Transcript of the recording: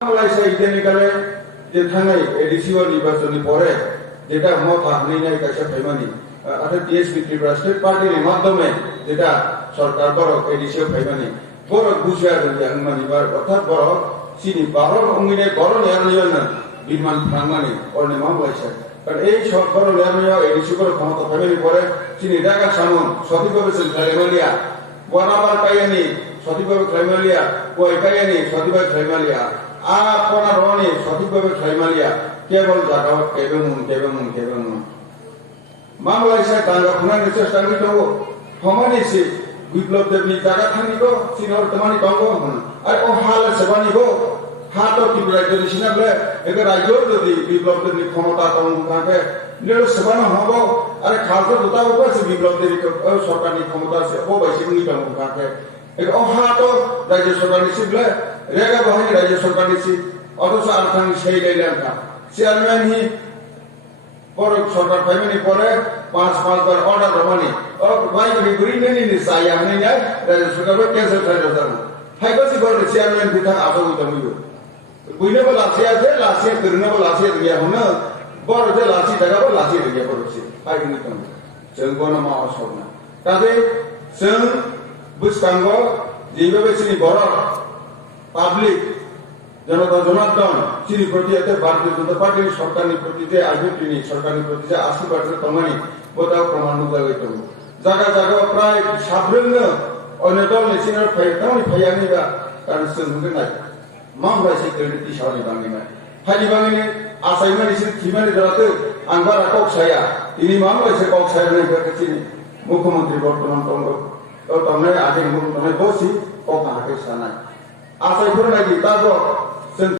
বাংলাদেশে ইদানিকালে যে থানায় এডিসিও নির্বাচনী পরে যেটা মত হানিনাই কাছে ফাইমানি অর্থাৎ টিএসপি ত্রিপুরা স্টেট পার্টির মাধ্যমে যেটা সরকার বড় এডিসিও ফাইমানি বড় বুঝিয়ার মানিবার অর্থাৎ বড় চিনি বারো অঙ্গিনে বড় নেয়ার বিমান ফাংমানি অর্ণে মামলাইছে কারণ এই সরকার নেয়ার এডিসি করে ক্ষমতা ফাইমানি পরে চিনি ঢাকা সামন সঠিকভাবে খাইমালিয়া বরাবর কাইয়ানি সঠিকভাবে খাইমালিয়া কই কাইয়ানি সঠিকভাবে খাইমালিয়া আপনার রনে সঠিকভাবে খাইমালিয়া কেবল জায়গা কেবেমুন বাংলাদেশে দাঙ্গা খুনানি চেষ্টা করি দো হমানিসি বিপ্লব দেবনি জায়গা থানি গো চিনর তোমানি দঙ্গ হন আর ও হাল সেবানি গো হাতো ত্রিপুরা যদি সিনাবলে একে রাজ্য যদি বিপ্লব দেবনি ক্ষমতা তখন থাকে নিরো সেবানো হব আরে খালতো দুটা উপরে বিপ্লব দেবী সরকারি ক্ষমতা আছে ও বাইসি নি দঙ্গ থাকে একে ও হাতো রাজ্য সরকার নিছিবলে রেগা বাহিনী রাজ্য সরকার নিছি অথচ আর থানি সেই লাইলাম না চেয়ারম্যান হি পর সরকার ফাইমানি পরে পাঁচ বার অর্ডার রমানি ও ভাই বিগুরি নেনি নি সাইয়া নেনি রাজ্য সরকার ক্যান্সেল করে দাও হাইবাসি বলে চেয়ারম্যান বিধান আদৌ দমিও বুইনে বল আছে লাসি করনে বল আছে দিয়া হনা বড় যে লাসি দাগাবো লাসি দিয়া পড়ছে পাইনি কম जों গণমা অসবনা কাজে जों বুঝতাঙ্গো যেভাবে চিনি বড় পাবলিক জনতা জনার্দন চিনি প্রতি এতে ভারতীয় জনতা পার্টির সরকারি প্রতি যে আইডেন্টিটি সরকারি প্রতি যে 80% তমানি বোতাও প্রমাণ লাগাইতো জায়গা প্রায় সাবরেন অন্য দল নিচিনার ফাইতানি ফাইয়ানিবা কারণ जों নাই মামলা সিকিউরিটি সানি বাঙ্গিনা হাজি বাঙ্গিনি আসাইমানি সিন থিমানি দাঁড়াতে আঙ্গারা কক ছায়া ইনি মামলা সে কক ছায়া নাই চিনি মুখ্যমন্ত্রী বর্তমান তমনে আগে মুখ্যমন্ত্রী বসি কক হাকে সানাই আসাই করে নাকি তারপর